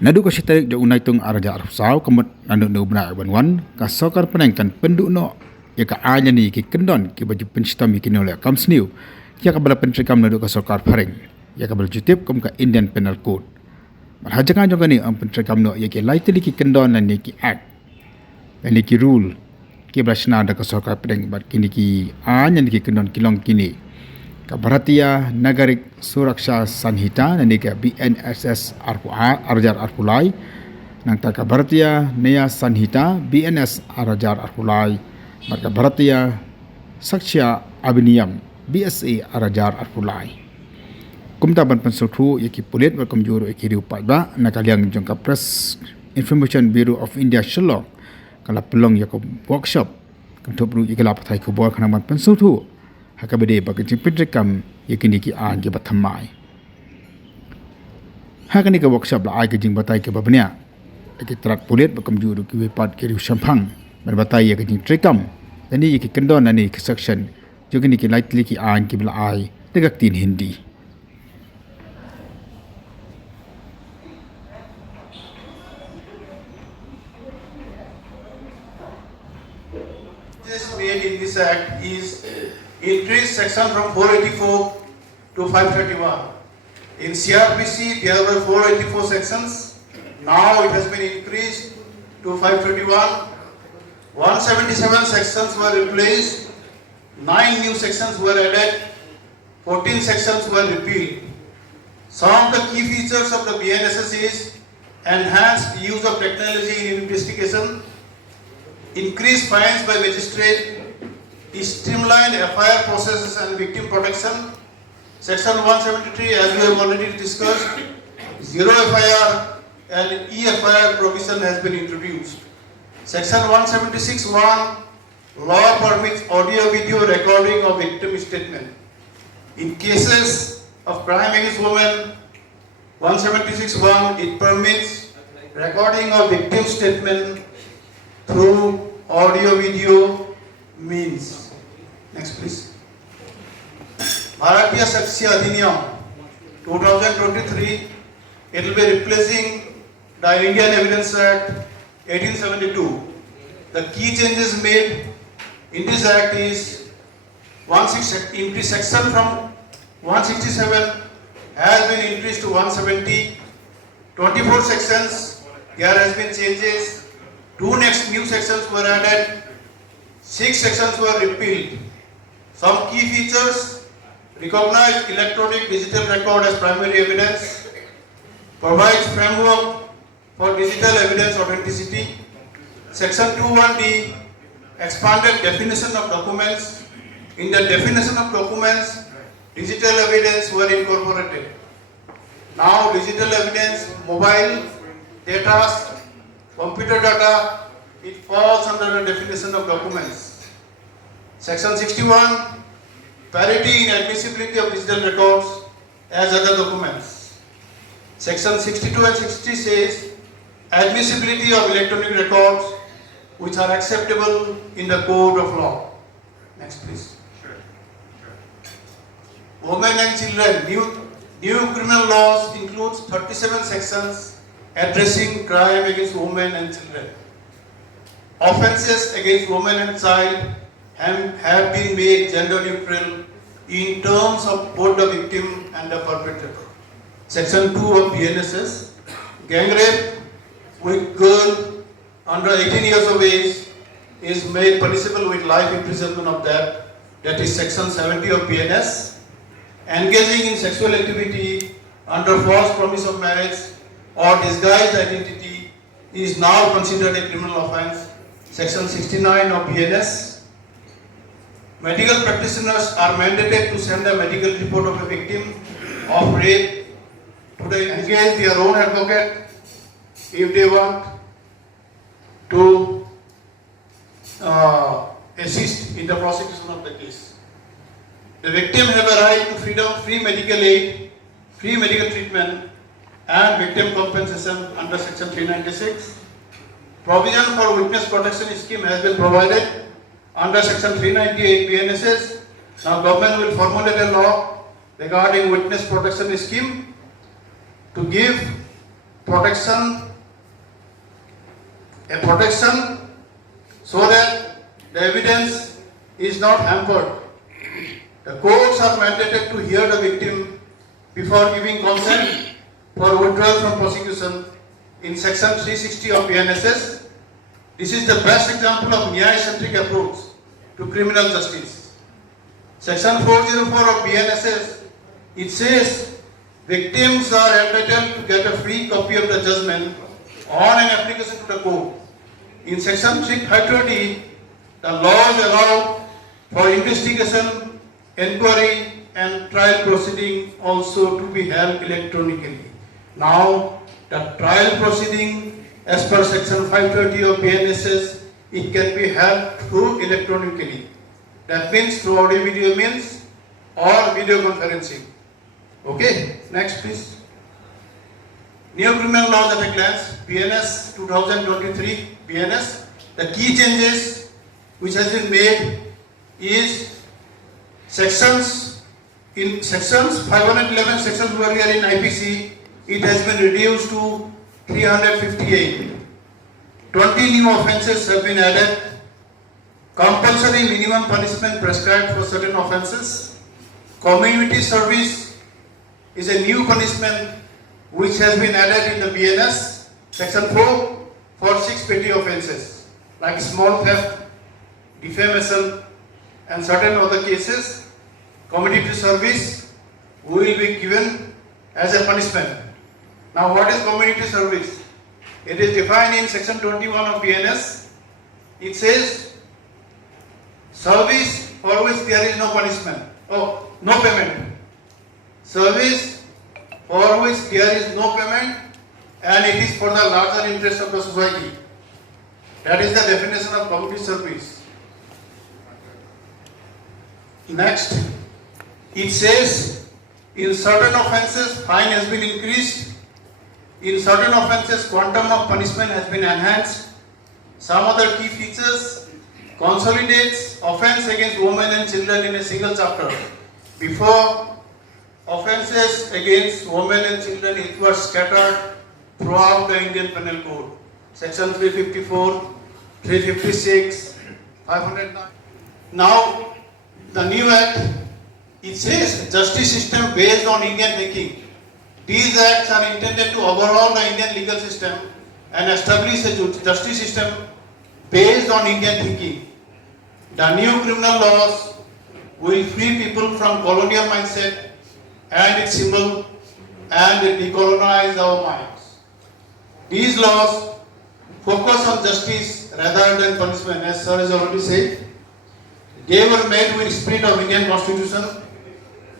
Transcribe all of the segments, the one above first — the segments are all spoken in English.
Nadu ko si tarik do unay tung araja arsaw kamut nanu no bna banwan ka sokar penengkan pendu no ya ka anya ni ki kendon ki baju penstam ki no le kam sniu ya ka bala pentri kam nadu ka sokar pharing ya ka bala jutip kam ka Indian Penal Code marhajangan jong ni am pentri kam no ya ki laitli ki kendon nan ni ki act ni ki rule ki brashna da ka sokar peneng bat kini ki anya ni ki kendon kilong kini ka Bharatiya Nagarik Suraksha Sanhita nani ka BNSS Arjar Arpulai nang ta ka Bharatiya Naya Sanhita BNS Arjar Arpulai marka Bharatiya Saksya Abhiniyam BSA Arjar Arpulai kumta ban pansuthu yaki pulit wa kamjuro yaki riupat ba nakaliang jong ka Press Information Bureau of India Shillong kala pelong yakob workshop kantup ru ikala pathai ko bor khana ban pansuthu hakabede bakin pitrikam yakini ki an ke bathamai hakani ka workshop la ai ke jing batai ke babnya ke trak pulit bakam juru ki wipat ke ru samphang ber batai ya ke jing trikam ani ki kendon ani ki section jogini ki lightly ki an ki bla ai tegak tin hindi This made in this act is increased section from 484 to 531. In CRPC, there were 484 sections. Now it has been increased to 531. 177 sections were replaced. 9 new sections were added. 14 sections were repealed. Some of the key features of the BNSS is enhanced use of technology in investigation, increased fines by magistrate, streamlined FIR processes and victim protection. Section 173, as we have already discussed, zero FIR and EFIR provision has been introduced. Section 176(1), law permits audio-video recording of victim statement. In cases of crime against women, 176(1), it permits recording of victim statement through audio-video means. Next please. Bharatiya Saksya Adhiniyam 2023, it will be replacing the Indian Evidence Act 1872. The key changes made in this act is increased section from 167 has been increased to 170. 24 sections, there has been changes. 2 next new sections were added. 6 sections were repealed. Some key features: recognize electronic digital record as primary evidence, provides framework for digital evidence authenticity. Section 21D expanded definition of documents. In the definition of documents, digital evidence were incorporated. Now digital evidence, mobile data, computer data, it falls under the definition of documents. Section 61, parity in admissibility of digital records as other documents. Section 62 and 60 says admissibility of electronic records which are acceptable in the code of law. Next please. Women and children, new criminal laws includes 37 sections addressing crime against women and children. Offences against women and child have been made gender neutral in terms of both the victim and the perpetrator. Section 2 of BNSS, gang rape with girl under 18 years of age is made punishable with life imprisonment of death. That is section 70 of BNS. Engaging in sexual activity under false promise of marriage or disguised identity is now considered a criminal offence. Section 69 of BNS. Medical practitioners are mandated to send a medical report of a victim of rape to engage their own advocate if they want to assist in the prosecution of the case. The victim have a right to freedom, free medical aid, free medical treatment and victim compensation under section 396. Provision for witness protection scheme has been provided under section 398 BNSS. Now government will formulate a law regarding witness protection scheme to give protection so that the evidence is not hampered. The courts are mandated to hear the victim before giving consent for withdrawal from prosecution in section 360 of BNSS. This is the best example of Nyaya-centric approach to criminal justice. Section 404 of BNSS, it says victims are entitled to get a free copy of the judgment on an application to the court. In section 520, the laws allow for investigation, inquiry and trial proceeding also to be held electronically. Now, the trial proceeding as per section 530 of BNSS, it can be held through electronically. That means through audio video means or video conferencing. Okay, next please. New criminal laws at a glance, BNS 2023, BNS. The key changes which has been made is sections 511 sections were here in IPC, it has been reduced to 358. 20 new offences have been added. Compulsory minimum punishment prescribed for certain offences. Community service is a new punishment which has been added in the BNS section 4 for 6 petty offences like small theft, defamation and certain other cases. Community service will be given as a punishment. Now what is community service? It is defined in section 21 of BNS. It says service for which there is no punishment, no payment. Service for which there is no payment and it is for the larger interest of the society. That is the definition of community service. Next, it says in certain offences fine has been increased, in certain offences quantum of punishment has been enhanced. Some other key features: consolidates offence against women and children in a single chapter. Before, offences against women and children it was scattered throughout the Indian Penal Code. Section 354, 356, 509. Now, the new act, it says justice system based on Indian thinking. These acts are intended to overhaul the Indian legal system and establish a justice system based on Indian thinking. The new criminal laws will free people from colonial mindset and its symbol and decolonize our minds. These laws focus on justice rather than punishment, as sir has already said. They were made with the spirit of Indian Constitution.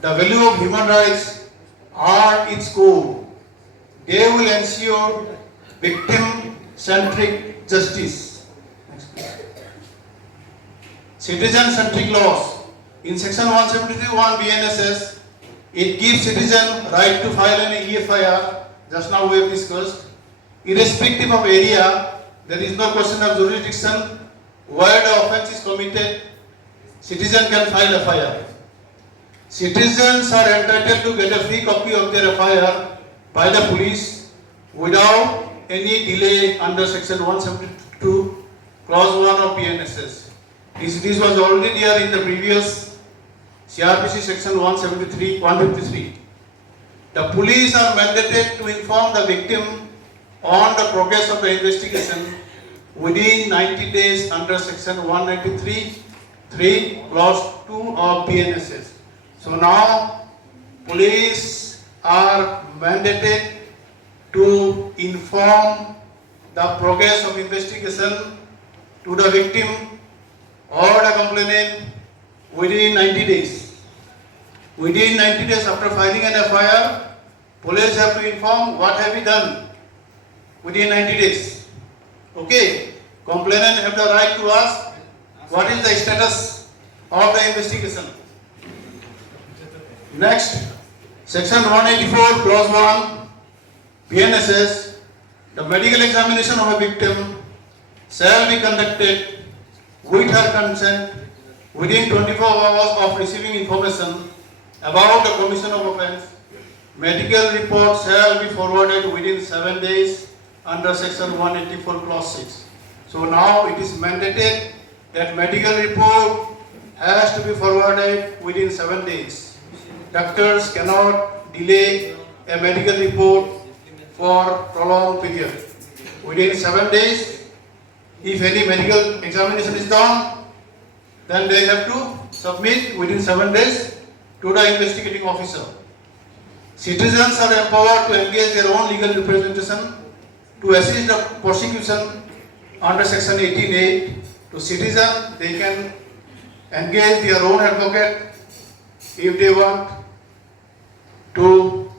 The value of human rights are its core. They will ensure victim-centric justice. Citizen-centric laws. In section 173(1) BNSS, it gives citizen right to file an EFIR, just now we have discussed. Irrespective of area, there is no question of jurisdiction. Where the offence is committed, citizen can file FIR. Citizens are entitled to get a free copy of their FIR by the police without any delay under section 172 clause 1 of BNSS. This was already there in the previous CRPC section 153. The police are mandated to inform the victim on the progress of the investigation within 90 days under section 193(3) clause 2 of BNSS. So now police are mandated to inform the progress of investigation to the victim or the complainant within 90 days. Within 90 days after filing an FIR, police have to inform what have you done within 90 days. Okay, complainant have the right to ask what is the status of the investigation. Next, section 184 clause 1 BNSS, the medical examination of a victim shall be conducted with her consent within 24 hours of receiving information about the commission of offence. medical report shall be forwarded within 7 days under section 184 clause 6. So now it is mandated that medical report has to be forwarded within 7 days. Doctors cannot delay a medical report for prolonged period. Within 7 days, if any medical examination is done, then they have to submit within 7 days to the investigating officer. Citizens are empowered to engage their own legal representation to assist the prosecution under section 18(8). To citizen, they can engage their own advocate if they want to